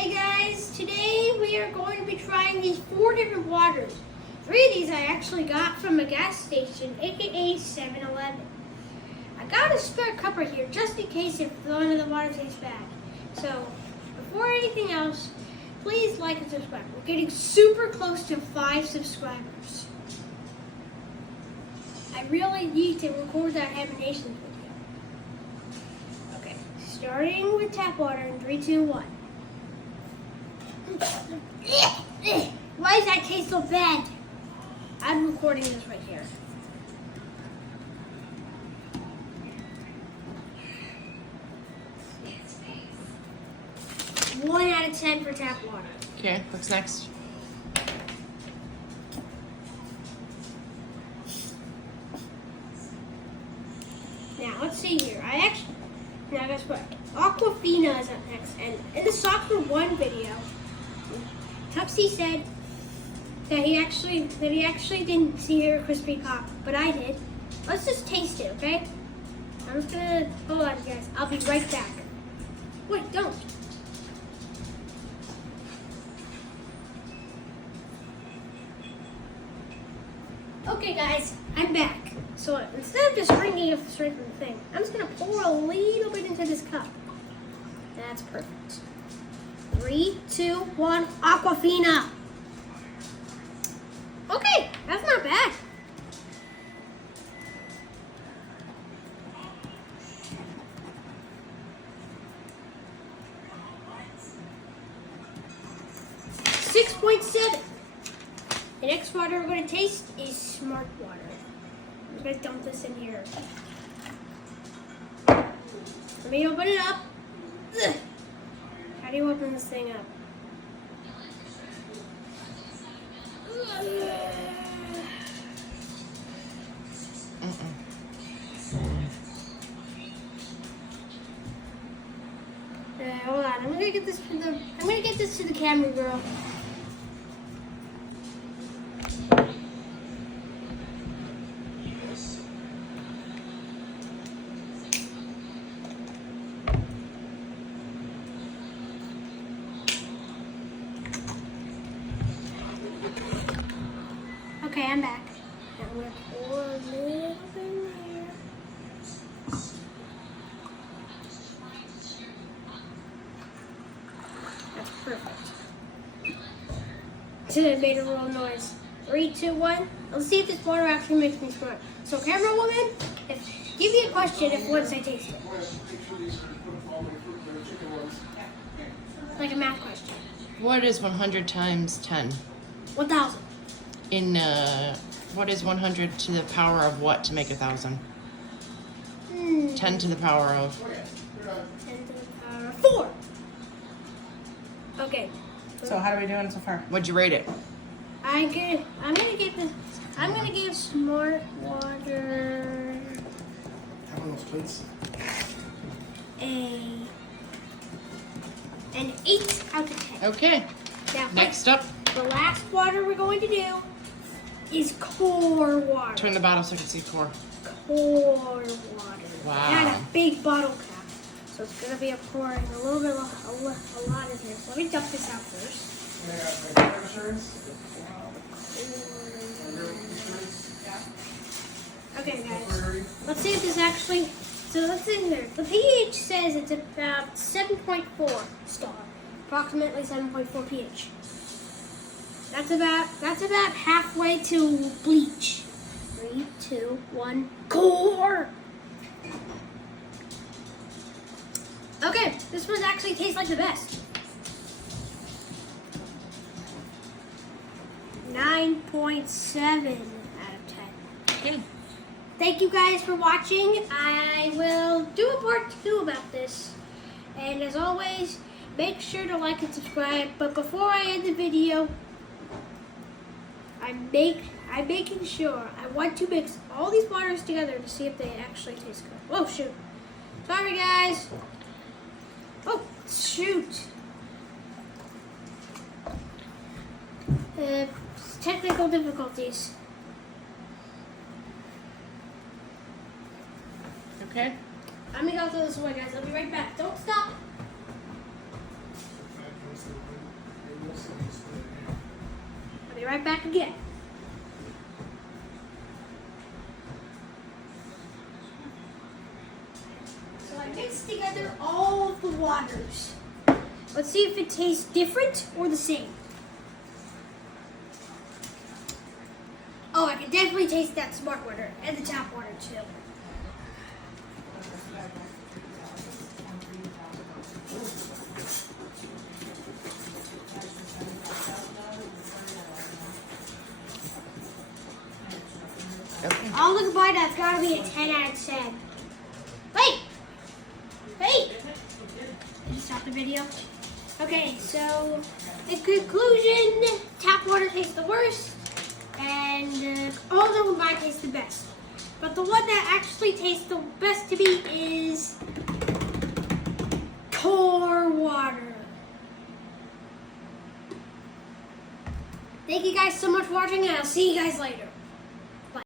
Hey guys, today we are going to be trying these 4 different waters. 3 of these I actually got from a gas station, aka 7-Eleven. I got a spare cup right here just in case if one of the water tastes bad. So, before anything else, please like and subscribe. We're getting super close to 5 subscribers. I really need to record that animation video. Okay, starting with tap water in 3, 2, 1. Why does that taste so bad? I'm recording this right here. One out of 10 for tap water. Okay, what's next? Now let's see here. Now guess what? Aquafina is up next, and in the Soccer 1 video, Tupsy said that he actually didn't see her crispy pop, but I did. Let's just taste it, okay? I'm just gonna hold on, guys. I'll be right back. Wait, don't. Okay, guys, I'm back. So instead of just drinking it straight from the thing, I'm just gonna pour a little bit into this cup. That's perfect. 3, 2, 1, Aquafina. Okay, that's not bad. .7. The next water we're going to taste is Smart Water. I'm going to dump this in here. Let me open it up. Ugh. How do you open this thing up? Hold on. I'm gonna get this to the camera girl. Okay, I'm back. Now I'm gonna pour a little bit in here. That's perfect. So it made a little noise. 3, 2, 1. Let's see if this water actually makes me smart. So, camera woman, give me a question if once I taste it. Like a math question. What is 100 times 10? 1,000. What is 100 to the power of what to make 1,000? 10 to the power of? 10 to the power of 4. Okay. So how are we doing so far? What'd you rate it? I'm gonna give Smart Water an 8 out of 10. Okay. Now, Next up, the last water we're going to do is core water. turn the bottle so I can see core. Core water. Wow. And a big bottle cap. So it's gonna be pouring a little bit, a lot in here. So let me dump this out first. Okay, guys. Let's see if this actually. So let's see here. The pH says it's about 7.4 star, approximately 7.4 pH. That's about halfway to bleach. 3, 2, 1, core. Okay, this one actually tastes like the best. 9.7 out of 10. Okay. Thank you guys for watching. I will do a part 2 about this. And as always, make sure to like and subscribe. But before I end the video, I'm making sure I want to mix all these waters together to see if they actually taste good. Oh shoot. Sorry guys. Oh shoot. Technical difficulties. Okay. I'm gonna go throw this away, guys. I'll be right back. Don't stop. right back again. So I mixed together all of the waters. Let's see if it tastes different or the same. Oh, I can definitely taste that smart water and the tap water too. Okay. I'll look by that's gotta be a 10 out of 10. Wait! Did you stop the video? Okay, so in conclusion, tap water tastes the worst, and all of them might taste the best. But the one that actually tastes the best to me is core water. Thank you guys so much for watching, and I'll see you guys later.